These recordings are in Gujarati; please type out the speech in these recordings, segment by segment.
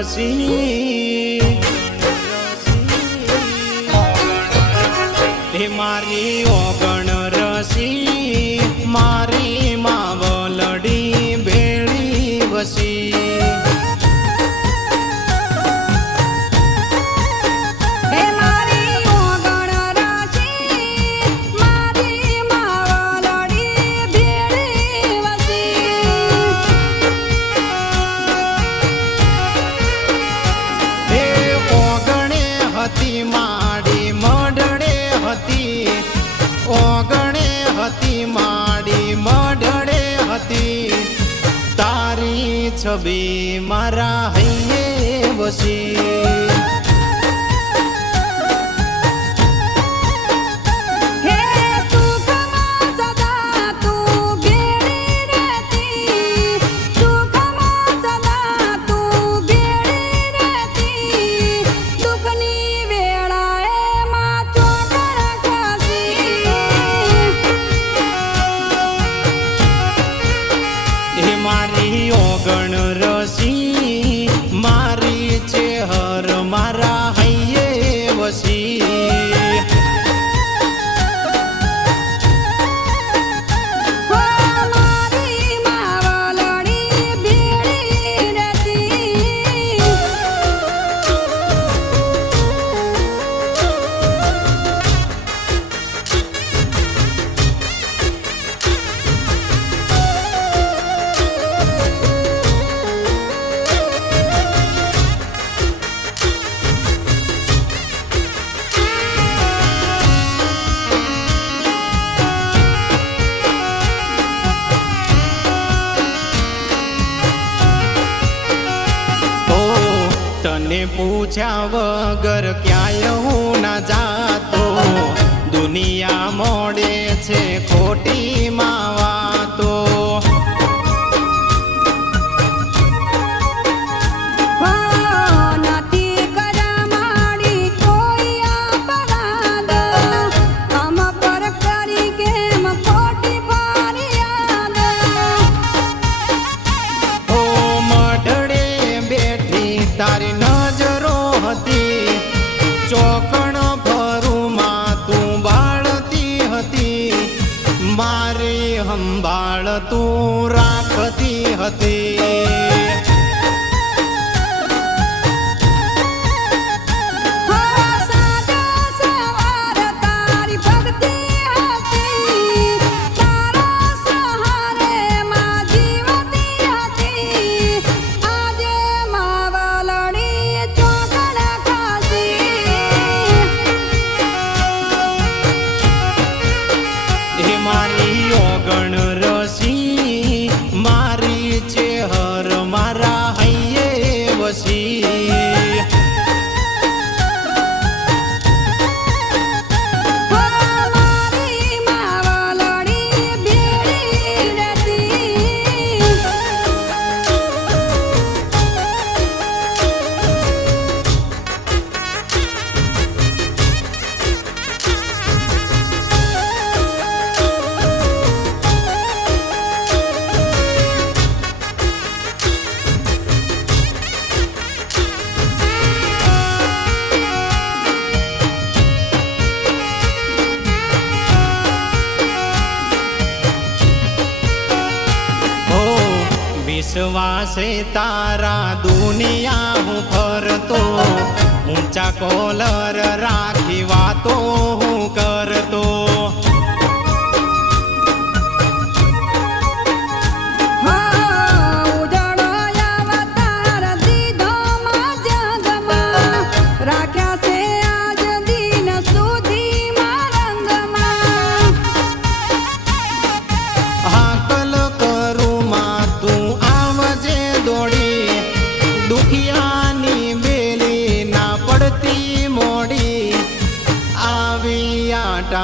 રસી હે મારી ઓગણ રસી મારી માવલડી ભેળી વસી ઓગણે હતી માડી મઢડે હતી તારી છબી મારા હૈયે વસી મારી ઓગણ રસી મારી ચેહર મારા હૈયે વસી તને પૂછ્યા વગર ક્યાંય હું ના જાતો દુનિયા મોડે છે ખોટી માં વાતો તારી નજરો હતી ચોકણ ભરુમાં તું બાળતી હતી મારી સંભાળ તું રાખતી હતી મારી ઓગણ રસી મારી ચેહર મારા હૈયે વસી વિશ્વાસે તારા દુનિયા હું ફરતો ઊંચા કોલર રાખી વાતો હું કરતો દુખિયાની બેલી ના પડતી મોડી આવી આટા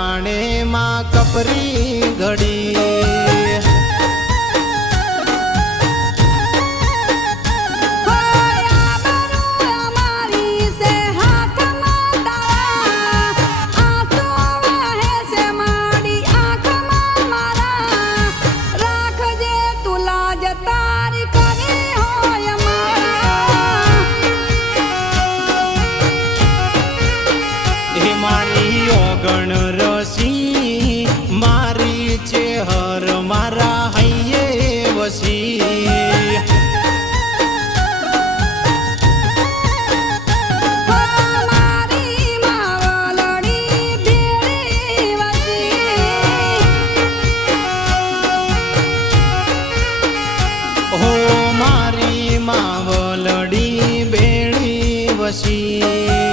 વસી હો મારી માવલડી બેડી વસી